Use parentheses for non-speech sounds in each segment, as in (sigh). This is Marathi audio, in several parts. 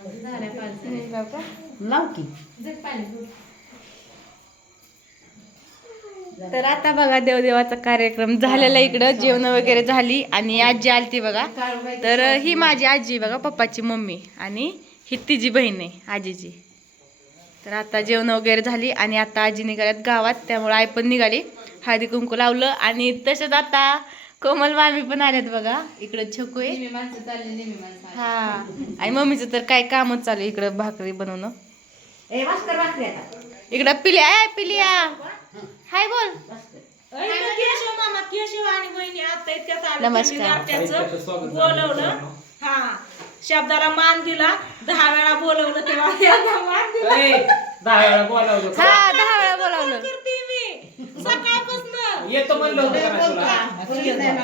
लाव का? लाव की तर आता बघा देवदेवाचा कार्यक्रम झालेला इकडं. जेवण वगैरे झाली आणि आजी आलती बघा. तर ही माझी आजी बघा पप्पाची मम्मी आणि ही तिची बहीण आहे आजीची. तर आता जेवण वगैरे झाली आणि आता आजी निघाल्यात गावात त्यामुळे आई पण निघाली. हळदी कुंकू लावलं आणि तसंच आता कोमल मामी पण आल्यात बघा. इकडं छकू आहे हा. आणि मम्मीचं तर काय कामच चालू आहे इकडं भाकरी बनवणं. ए आता. इकडं पिल्या ए पिल्या. हाय बोल. केशव मामा केशव आणि वहिनी आता नमस्कार. नाट्याचं बोलवलं. हा. शब्दाला मान दिला. दहा वेळा बोलवलं तेव्हा. एकदा मान दिला दहा वेळा बोलावलं. हा दहा वेळा बोलावलं. येतो म्हणलं होतं का नाही तुला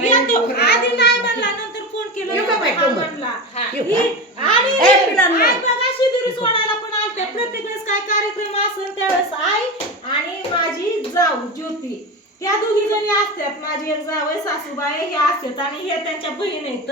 येतो आधी नाही म्हणला नंतर फोन केला? येऊ का बाई, हा कोमल? म्हणला. येऊ का? ही- आणि ए, पिलांनो. आई बघा शिदुरी सोडायला पण आलते प्रत्येक वेळेस काय कार्यक्रम असेल त्यावेळेस आई आणि माझी जाऊ ज्योती. त्या दोघी जणी असतात माझी एक जाऊ आहे सासूबाई हे असतात आणि हे त्यांच्या बहीण आहेत.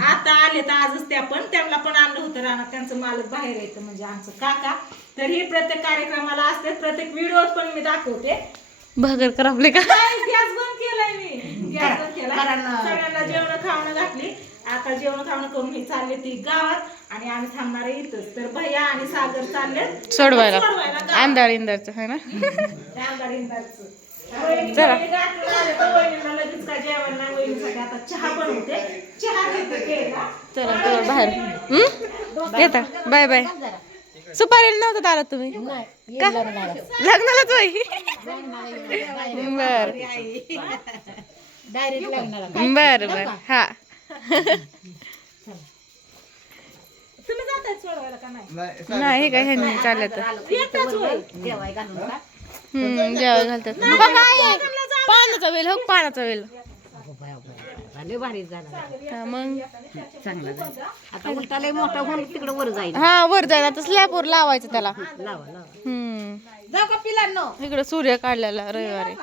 आता आले तर आजच त्या पण. त्यांना पण आणलं होतं रानात. त्यांचं मालक बाहेर येतं म्हणजे आमचं काका. तर ही प्रत्येक कार्यक्रमाला असतात. प्रत्येक व्हिडिओत पण मी दाखवते. भगर करावले का? गॅस बंद केलाय मी. गॅस बंद केलाय. कारण- सगळ्यांना जेवण खावणं घातली. आता जेवण खावणं करून ही चालले ती गावात आणि आम्ही थांबणार आहे इथंच. तर भैया आणि सागर चालले. सोडवायला. अंधार इंदारचं है ना? अंधारी. वहिनी- चला. वहिनी गाठून आले तर वहिनीला लगेच काय जेवण नाही वहिनीसाठी आता चहा बनवते चहा घेते केला. चला तर बाहेर? येता. Bye bye. सुपारीला नव्हतं आला तुम्ही? का? लग्नालाच बर. डायरेक्ट बर बर. हा. तुम्ही जाताय सोडवायला का नाही? नाही का ह्यांनी. जेवाय हम्म जेव्हा घालतात. पानाचा वेल हो पानाचा वेल. लय भारी झाला. हा, मग? चांगला झाला. आता उलटा लय मोठा होऊन तिकडे वर जाईल. हा वर जायला आता स्लॅबवर लावायचं त्याला. लावा लावा. हम्म. जाऊ का पिलांनो? इकडं सूर्य काढलेला रविवारी.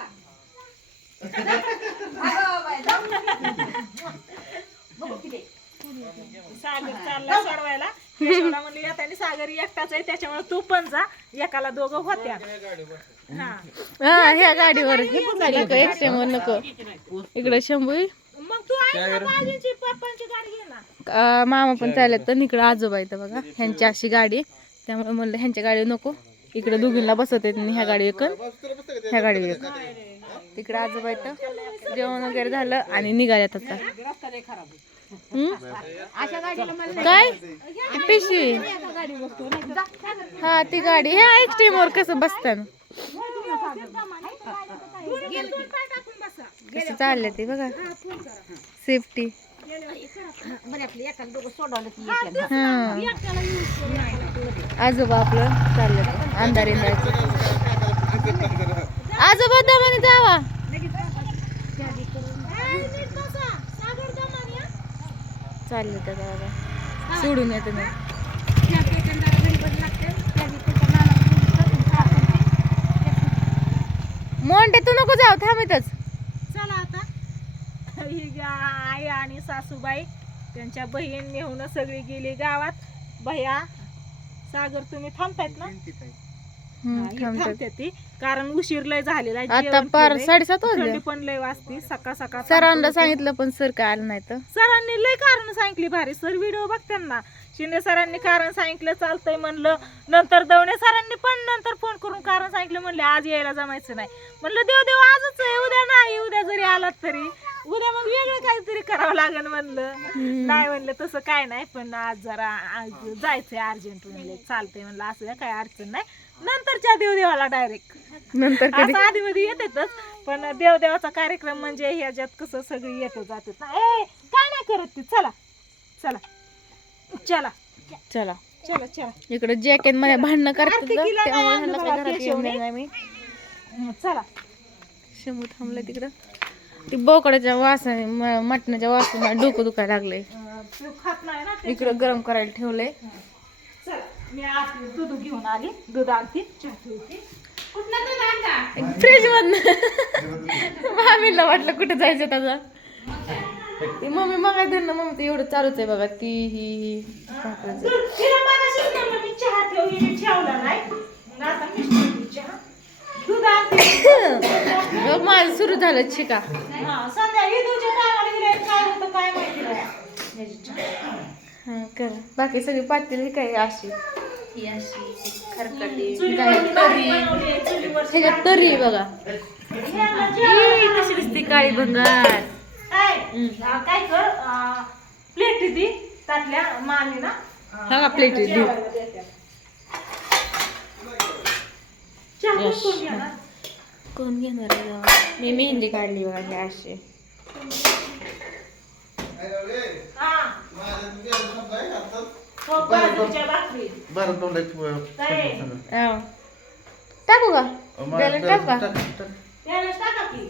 सागर चालला सोडवायला. म्हणलं सागर एकटाच आहे त्याच्यामुळे तू पण जा. एकाला दोघं होत्या. हा. हा ह्या गाडीवर. नको एक्स्ट्रीमवर नको. इकडं शंभू. ऐक पप्पांची गाडी घे ना. अं, मामा पण चालत तर इकडं आजोबा येतं बघा. ह्यांची अशी गाडी आहे. त्यामुळे म्हणलं ह्यांच्या गाडी नको. इकडे दोघींना बसत येत ह्या गाडी एक ह्या गाडी एक तिकडे आजोबा येतं जेवण वगैरे झालं आणि निघाल्यात आता. हम्म? काय? ती पिशवी. हा ती गाडी. हे एक्स्ट्रीमवर कसं बसतं कसं चाललंय ते बघा. सेफ्टी. आजोबा आपलं चाललं अंधारी आजोबा दमाने जावा. चाललं तर दादा सोडून येत नाही मोंटे तू नको जाऊ थांबितच ही आई आणि सासूबाई त्यांच्या बहीण नेहून सगळी गेली गावात. भैया सागर तुम्ही थांबतायत ना? हा, ही थांबते ती. कारण उशीर लय झालेला आहे. आता जेवण पार केलंय. साडेसात वाजले. थंडी पण लय वाजती. सकाळ सकाळ सरांना सांगितलं पण सर काय आलं नाही तर. सरांनी लय कारण सांगितली भारी. सर व्हिडिओ बघताना शिंदे सरांनी कारण सांगितलं चालतंय म्हणलं. नंतर दवणे सरांनी पण नंतर फोन करून कारण सांगितलं म्हणले आज यायला जमायचं नाही. म्हणलं देव देव आजच आहे. उद्या नाही. उद्या जरी आलात तरी. उद्या मग वेगळं काहीतरी करावं लागेल म्हणलं. नाही म्हणलं तसं काय नाही पण आज जरा आज जायचंय अर्जंट म्हणले चालतंय म्हणलं असं काय अडचण नाही. नंतरच्या देवदेवाला डायरेक्ट नंतर कधी? असं आधी मध्ये येतातच पण देवदेवाचा कार्यक्रम म्हणजे ह्याच्यात कसं सगळी येत जातात ना. ए काय नाही करत ती? चला चला चला चला चला चला. इकडे जॅकेटमध्ये भांडणं करतात आरती ना, केला त्यामुळे नाही ह्यांना आम्ही काय बघा, घरात येऊन केशवने. देणार नाही. मी हं, चला. शंभू थांबलं तिकडं. ती बोकडाच्या वासाने म- मटणाच्या वासाने डोकं दुखायला लागलंय. अं, तू खात नाही ना ते. इकडं गरम करायला ठेवलंय. चला मी आज दूध घेऊन आली. दूध आणते फ्रीज मधन. मामीला वाटलं कुठं जायचं त्याचा ती मम्मी मग धरणं मम्मी तर एवढं चालूच आहे बघा ती ही ही. चहा ठेवला नाही. माझं सुरू झालं शिका. हा बाकी सगळी पातील काही काय अशी. तरी ह्याच्यात तरी बघा. कशी दिसते काळी भंगार. काय कर प्लेट ती त्यातल्या मामी ना प्लेट हा Yes. कोण घेणार? आहे? मी मेहंदी काढली बघा हे अशी बाजरीच्या भाकरी. बरं. टाकू का टाकू का त्याला टाका की.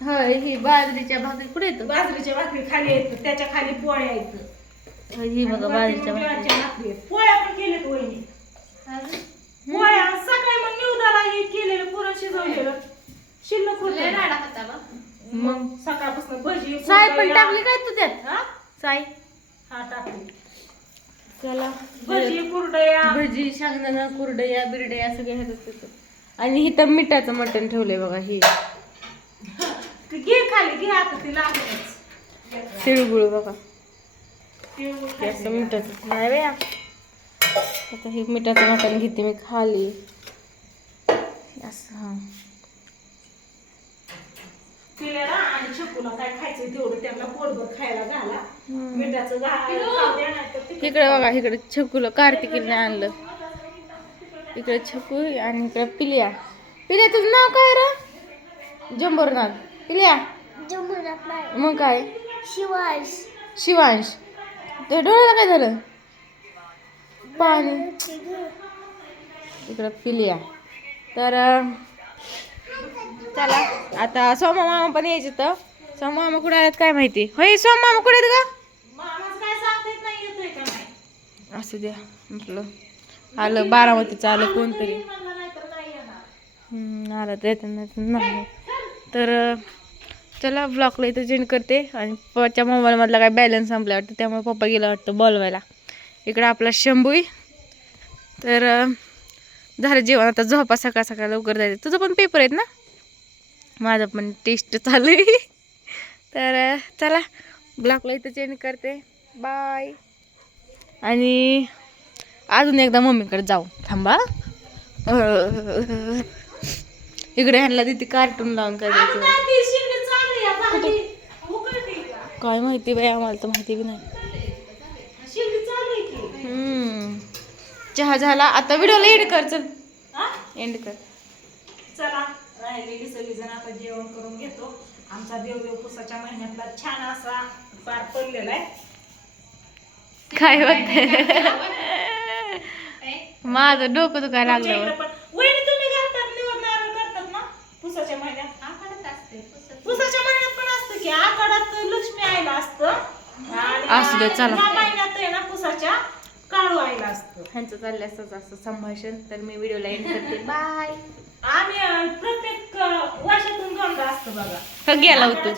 होय ही बाजरीच्या भाकरी कुठे येतो बाजरीच्या भाकरी खाली येत त्याच्याखाली पोळ्या येत ही बघा बाजरीच्या भाकरी. पोळ्या पण केल्यात वहिनी पोळ्या सकाळी मग निवदाला हे केलेलं पुरण शिजवलेलं शिल्लक होत. मग सकाळपासून भजी साय पण. टाकली काय तू त्यात? हा? साय हा टाकली. चला. भजी कुरडया. भजी शेंगदाणा कुरडया बिरडया सगळे ह्याच्यात येतं. आणि इथं मिठाचं मटण ठेवलंय बघा ही. घे खाली घे आता ती लागेलच. तिळगुळ बघा. हे असं. मिठाचं. नाही बाया आता हे मिठाचं मटण घेते मी खाली. हे असं. हा पिल्याला आणि छकुला काय खायचं तेवढं त्यांना पोटभर खायला घाला. मिठाचं घा खाऊ द्या नाही तर तिखट इकडे बघा इकडे छकुलं कार्तिकीने आणलं. इकडे छकू आणि इकडे पिलिया. पिलिया तुझं नाव काय रे? जंबोरनाथ. पिलिया. मग काय? शिवांश. शिवांश. ते डोळ्याला काय झालं? पाणी. इकडं पिलिया तर चला आता सोमा मामा पण यायचे तर. सोमा मामा कुठे आल्यात काय माहिती? होय सोमा मामा कुठे आहेत का मामाच काय सांगता येत नाही येतोय का नाही? असू द्या म्हटलं. आलं बारामतीचं आलं कोणतरी. म्हणलं नाही तर नाही येणार. हम्म, आलं तर येतं नाही तर नाही तर अं, चला ब्लॉगला इथं चेंज करते. आणि पप्पाच्या मोबाईलमधला काय बॅलन्स संपला वाटतं त्यामुळे पप्पा गेला वाटतं बोलवायला. इकडं आपला शंभू आहे. तर झालं जेवण. आता झोपा सकाळ सकाळ लवकर जायचं. तुझं पण पेपर आहेत ना? माझं पण टेस्ट चालू आहे. तर चला ब्लॉगला इथं चेंज करते. बाय आणि अजून एकदा मम्मीकडे जाऊ. थांबा. इकडे ह्यांना तिथे कार्टून लावून काय द्यायचं? काय ती शिंग चालली आहे भाजी उकळते का? काय माहिती बाई आम्हाला तर माहिती बी नाही शिंग चालली की हम्म. चहा झाला. आता व्हिडिओला एंड कर चल. हा? एंड कर. चला. राहिलेली सगळीजण आता जेवण करून घेतो. आमचा देवदेव पुसाच्या महिन्यातला छान असा पार पडलेला आहे. काय बघते (laughs) माझं डोकं दुखायला लागलं वहिनी तुम्ही घालतात निवड नारळ करतात ना? पुसाच्या महिन्यात. पुसाच्या महिन्यात पण असतं की आखाडात लक्ष्मी आईला असतं. असू दे, चला. ह्या महिन्यात आहे ना पुसाच्या काळू आईला असतं ह्यांचं चाललं असंच असं संभाषण. तर मी व्हिडिओला एंड करते. (laughs) बाय आम्ही अं, प्रत्येक अं, वर्षातून दोनदा असतं बघा. गेला होतो.